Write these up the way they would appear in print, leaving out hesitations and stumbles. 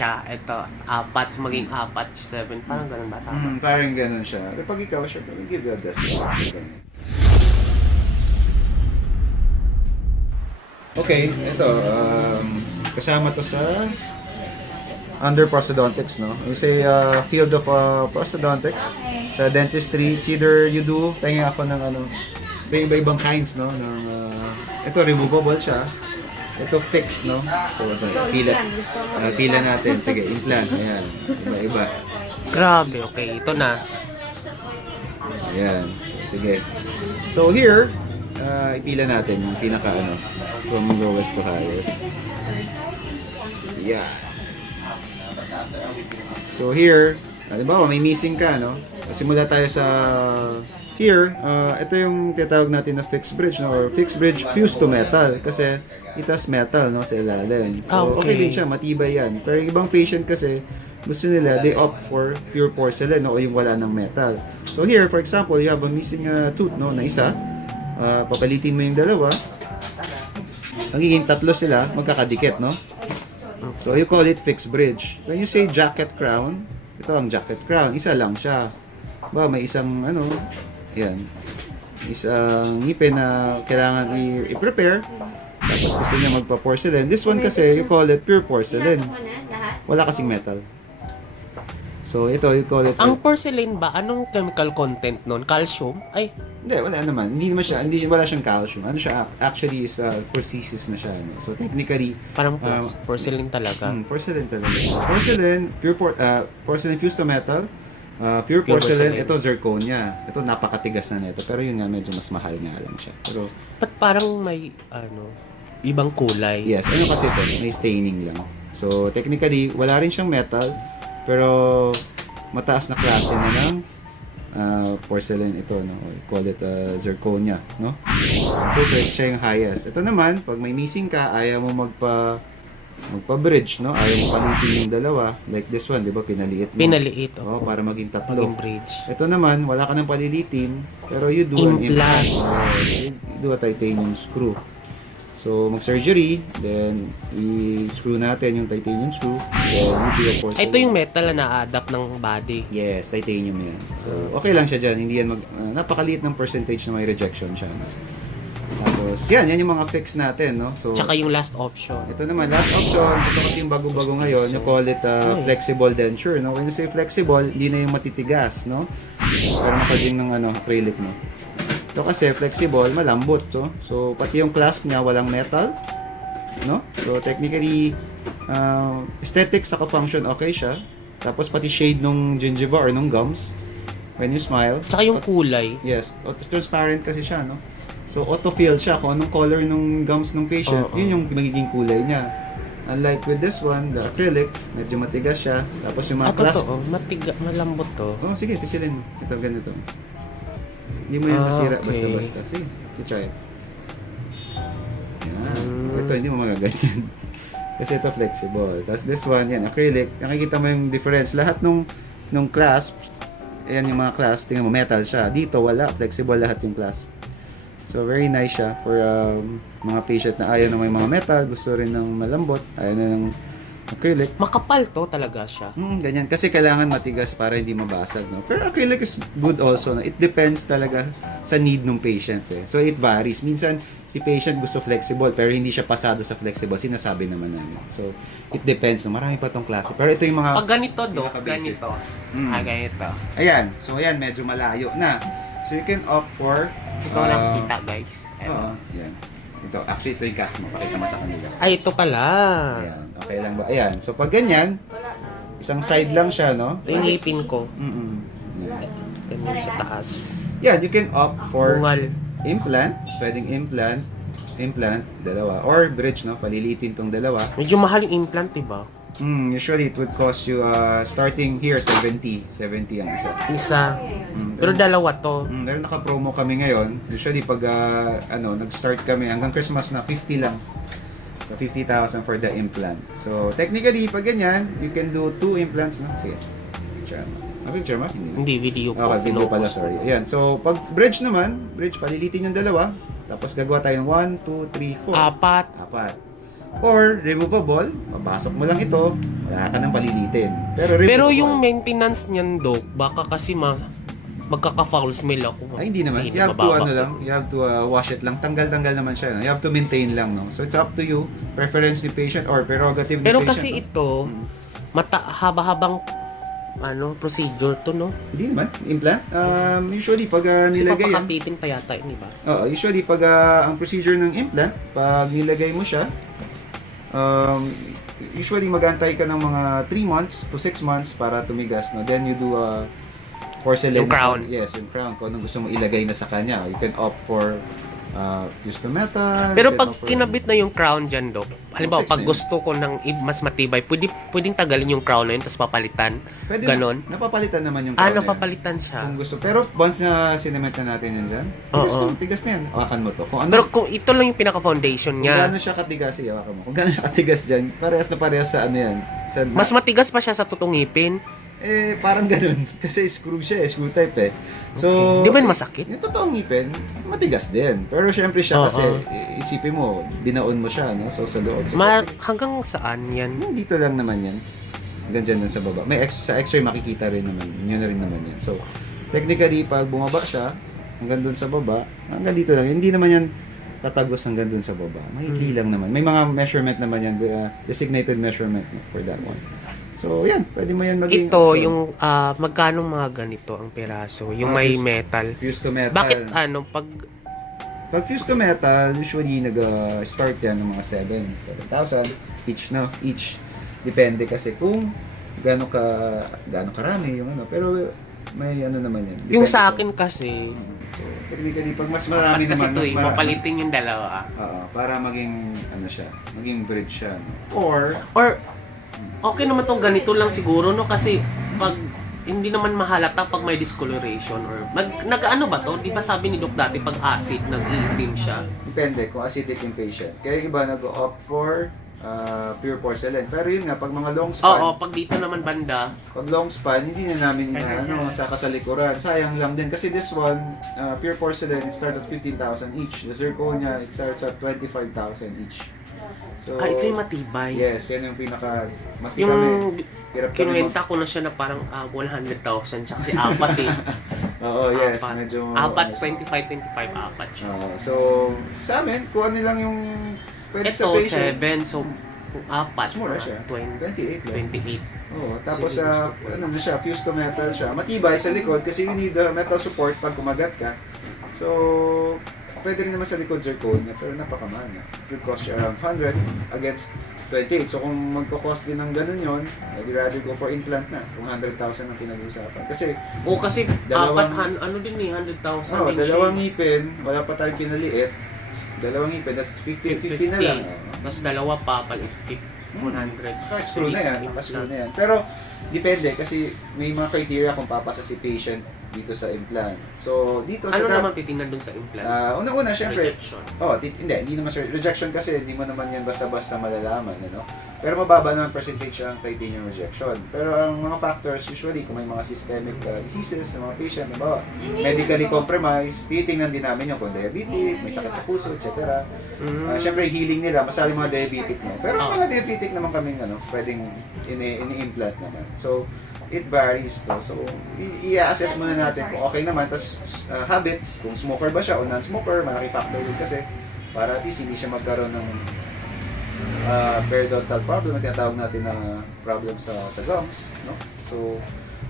siya. Ito, apat, maging apat, 7. Parang ganun ba? Tama. Parang ganun siya. Pero pag ikaw, siya, give you a best. Okay, ito. Kasama to sa under prosthodontics, no? We say field of prosthodontics. Sa dentistry, it's either you do, tingin ako ng ano, sa iba-ibang kinds, no? Ng, ito, removable siya. Ito, fixed, no? So, pila natin. Sige, implant. Ayan. Iba-iba. Grabe, okay. Ito na. Ayan. So, sige. So, here, ipila natin yung pinaka, ano, from lowest to highest. Yeah. So, here, halimbawa, may missing ka, no? Simula tayo sa here, ito yung tinatawag natin na fixed bridge, no? Or fixed bridge fused to metal kasi itas metal, no, sa ilalim. So, okay din siya, matibay yan. Pero yung ibang patient kasi, gusto nila, they opt for pure porcelain, no? O yung wala ng metal. So here, for example, you have a missing tooth, no, na isa. Papalitin mo yung dalawa. Magiging tatlo sila, magkakadikit, no? So you call it fixed bridge. When you say jacket crown, ito ang jacket crown, isa lang siya. Ba, may isang ano, yan. Isang ngipin na kailangan i-prepare. Tapos gusto niya magpa-porcelain. This one kasi, you call it pure porcelain. Wala kasing metal. So ito, you call it... Ang porcelain ba, anong chemical content nun? Calcium? Ay, Hindi, wala naman. Hindi naman siya, wala siyang calcium. Ano siya, actually is prosthesis na siya. No? So technically... parang porcelain talaga. Porcelain talaga. Porcelain, porcelain fused to metal. Pure porcelain, ito zirconia. Ito napakatigas na nito. Pero yun nga, medyo mas mahal nga lang siya. Pero... Ba't parang may, ibang kulay? Yes, ano kasi ito? May staining lang. So technically, wala rin siyang metal. Pero mataas na klase na ng porcelain ito, no? Or call it zirconia, no? So siya yung highest. Ito naman, pag may missing ka, ayaw mo magpa-bridge, no? Ayaw mo palitin yung dalawa. Like this one, di ba? Pinaliit mo. Pinaliit, oh, para maging tatlo. Maging bridge. Ito naman, wala ka nang palilitin, pero you do an implant. You do a titanium screw. So, mag-surgery, then i-screw natin yung titanium screw, then you do a porcelain. Ito yung metal na na-adapt ng body. Yes, titanium yan. So, okay lang siya dyan. Hindi yan napakaliit ng percentage na may rejection siya. Tapos, yan yung mga fix natin, no? So, Tsaka yung last option. ito naman, last option, ito kasi yung bago-bago ngayon, you call it flexible denture, no? When you say flexible, hindi na yung matitigas, no? Pero nakading ng acrylic, no? Ito kasi flexible, malambot, so. So, pati yung clasp niya, walang metal, no? So, technically, aesthetics saka function, okay siya. Tapos, pati shade nung gingiva or nung gums, when you smile. Tsaka yung kulay. Yes, transparent kasi siya, no? So, auto-fill siya. Kung anong color nung gums ng patient, yun yung magiging kulay niya. Unlike with this one, the acrylic, medyo matigas siya. Tapos yung mga clasp... Totoo, malambot to. Oh, sige, pisilin mo. Ito, ganito. Hindi mo yung masira basta-basta. Sige, try it. Yan. Ito, hindi mo magaganyan. Kasi ito flexible. Tapos this one, yan, acrylic. Nakikita mo yung difference. Lahat nung clasp, ayan yung mga clasp, tingnan mo, metal siya. Dito, wala. Flexible lahat yung clasp. So, very nice siya for mga patient na ayaw na may mga metal, gusto rin ng malambot, ayaw na ng acrylic. Makapal to talaga siya. Ganyan. Kasi kailangan matigas para hindi mabasag, no? Pero acrylic is good also. No? It depends talaga sa need ng patient. Eh. So, it varies. Minsan, si patient gusto flexible, pero hindi siya pasado sa flexible. Sinasabi naman namin. So, it depends. No? Marami pa tong klase. Pero ito yung mga... Pag ganito, ganito. Ganito. Ayan. So, ayan. Medyo malayo na. So, you can opt for... Ikaw lang kita, guys. Oo. Yan. Ito. Actually, ito yung cast mo. Pakita mo sa kanila. Ay, ito pala. Ayan. Okay lang ba? Ayan. So, pag ganyan, isang side lang siya, no? Ito yung ngipin ko. Yan. Ganyan sa taas. Yan. You can opt for Bungal. implant. Pwedeng implant, dalawa. Or bridge, no? Palilitin tong dalawa. Medyo mahal yung implant, diba? Usually, it would cost you, starting here, 70 ang isa. Isa. Pero dalawa to. Meron naka-promo kami ngayon. Usually, pag nag-start kami, hanggang Christmas na, 50 lang. So, 50,000 for the implant. So, technically, pag ganyan, you can do 2 implants, no? Sige. Picture mo. Picture mo? Hindi, video po. Okay, video pala, sorry. Ayan. So, pag bridge naman, palilitin yung dalawa. Tapos, gagawa tayong 1, 2, 3, 4. Apat. Or removable, papasok mo lang ito, wala ka nang palilitin. Pero removable, Pero yung maintenance niyan, Dok, baka kasi magkaka-foul smell ako. ay hindi naman. You have to you have to wash it lang. Tanggal-tanggal naman siya. No? You have to maintain lang, no. So it's up to you, preference ni patient or prerogative ni Pero patient. kasi ito, haba-habang procedure to, no? Hindi naman implant. Usually pag Kasi nilagay yan, papakapitin pa yata yun, di ba? usually pag ang procedure ng implant, pag nilagay mo siya, usually mag-antay ka ng mga 3 months to 6 months para tumigas, no. Then you do porcelain. Yung crown. Yes, yung crown. Kung anong gusto mo ilagay na sa kanya. You can opt for fused to metal. Pero you can pag opt for- kinabit na yung crown dyan, Dok, halimbawa, Fix pag na yun. gusto ko ng mas matibay, pwedeng tagalin yung crown na yun, tapos papalitan. Pwede Ganon. napapalitan naman yung crown na yan. Napapalitan siya. Kung gusto. Pero once na sinement na natin yun dyan, tigas na yan. Hawakan mo to. Kung ano, Pero kung ito lang yung pinaka-foundation kung niya, gaano siya katigas, hawakan mo. Kung gaano siya katigas dyan, parehas na parehas sa ano yan. Sa mas matigas pa siya sa tutungipin. parang ganun. Kasi screw siya, screw type eh. So, Di ba yun masakit? Yung totoong ngipin, matigas din. Pero syempre siya kasi, isipin mo, binaon mo siya, no? So, sa loob. So, Hanggang saan yan? dito lang naman yan. Hanggang dyan lang sa baba. Sa x-ray makikita rin naman. Yun na rin naman yan. So, technically, pag bumaba siya, hanggang dun sa baba, hanggang dito lang. Hindi naman yan tatagos hanggang dun sa baba. Mahigli lang naman. May mga measurement naman yan, designated measurement for that one. So, yan. Pwede mo yan maging... Ito, yung magkano mga ganito ang peraso? Yung may metal. Fused to metal. Bakit Pag fused to metal, usually nag-start yan ng mga 7,000 each, no? Each. Depende kasi kung gaano karami yung ano. Pero may ano naman yan. yung Depende sa akin kasi, So, technically, pag mas marami naman, mas marami. papalitin yung dalawa. Oo, para maging, ano siya, maging bridge siya. No? Or, Okay naman tong ganito lang siguro, no? Kasi pag hindi naman mahalata pag may discoloration or nag-ano ba to? Di ba sabi ni Doc dati pag acid nag-iitim siya? depende kung acidic yung patient. Kaya iba nag-opt for pure porcelain. Pero yun nga, pag mga long span, Oo, pag dito naman banda, pag long span, hindi na namin sa kasalikuran. Sayang lang din. Kasi this one, pure porcelain, it starts at 15,000 each. The zirconia, it starts at 25,000 each. So, ito yung matibay. yes, yan yung pinaka, maski Yung kami, hirap kami kinuwenta ko na siya na parang 100,000 tsaka si apat eh. Oo, yes, medyo... Apat, 25, apat siya. So, sa amin, kung ano lang yung pwede sa Ito, patient. 7, so kung apat, Mura siya. 28 28 lang. Oo, tapos Sige, ano na siya, fused to metal siya. Matibay sa likod kasi you need metal support pag kumagat ka. So, pwede rin naman sa likod zirconia, pero napakamahal na. It will cost you around 100 against 28. So, kung magko-cost din ng ganun yun, I'd rather go for implant na kung 100,000 ang pinag-uusapan. Kasi, kasi dalawang- ano din eh, 100,000 din dalawang ngipin, wala pa tayong pinaliit. Dalawang ngipin, that's 50 na lang. Tapos dalawa pa, palit 100. Screw na yan, screw na yan. Pero, depende kasi may mga criteria kung papasa si patient dito sa implant. So, dito sa... Ano naman titingnan dun sa implant? Una-una, syempre, Rejection. hindi naman sir. Rejection kasi hindi mo naman yan basta-basta malalaman, ano? Pero mababa naman percentage ang titanium rejection. Pero ang mga factors, usually, kung may mga systemic diseases ng mga patient, diba, medically compromised, titingnan din namin yung kung diabetic, may sakit sa puso, etc. Syempre, healing nila, masali mga diabetic mo. Pero mga diabetic naman kaming, pwedeng ini-implant naman. So, it varies to. So, i-assess muna natin kung okay naman. Tapos, habits, kung smoker ba siya o non-smoker, malaki factor yun kasi para at least hindi siya magkaroon ng periodontal problem na tinatawag natin na problem sa gums, no? So,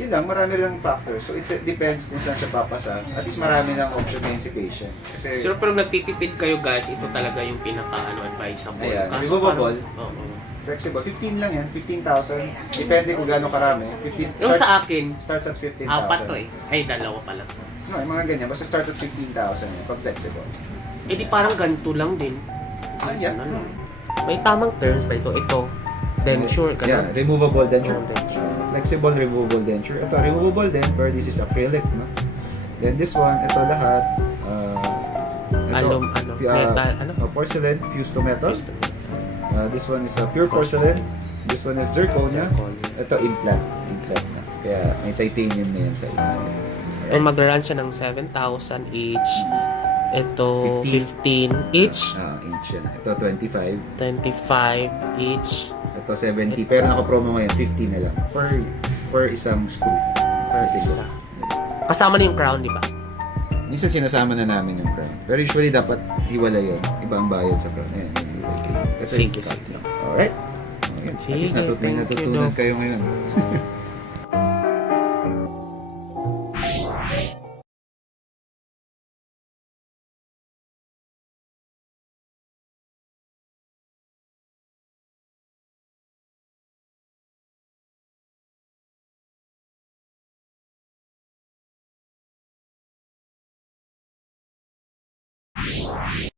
yun lang, marami lang factors. So, it depends kung saan siya papasa. At least marami lang option na yun si patient. Kasi, Sir, pero nagtitipid kayo guys, ito talaga yung pinaka-advisable. Ayan, Kaso removable. Oo. flexible, 15 lang yan, 15,000. Depende kung gaano karami. Yung sa akin, starts at 15,000. apat to eh. Ay, dalawa pala. No, yung mga ganyan. Basta start at 15,000 yan, pag flexible. Eh di parang ganito lang din. Yeah. Ano lang. May tamang terms ba ito? Ito, denture, Yeah, ganun. removable denture. Denture. Flexible removable denture. Ito, removable din, pero this is acrylic, no? Then this one, ito lahat, Metal, porcelain, fused to metal. Fused to This one is pure porcelain. This one is zirconia. Zirconia. Ito, implant na. Kaya may titanium na yan sa ilalim. Ito magra-run siya ng 7,000 each. Ito, 15 each. Each yan. Ito 25. 25 each. Ito 70. Pero naka-promo ngayon, 50 na lang. For isang screw. Per isa. Kasama na yung crown, di ba? Minsan sinasama na namin yung crown. Pero usually dapat hiwala yun. Iba ang bayad sa crown. Ayan. Ito Sige, yung sige. Alright. At Sige, least may thank you, natutunan Doc. kayo ngayon.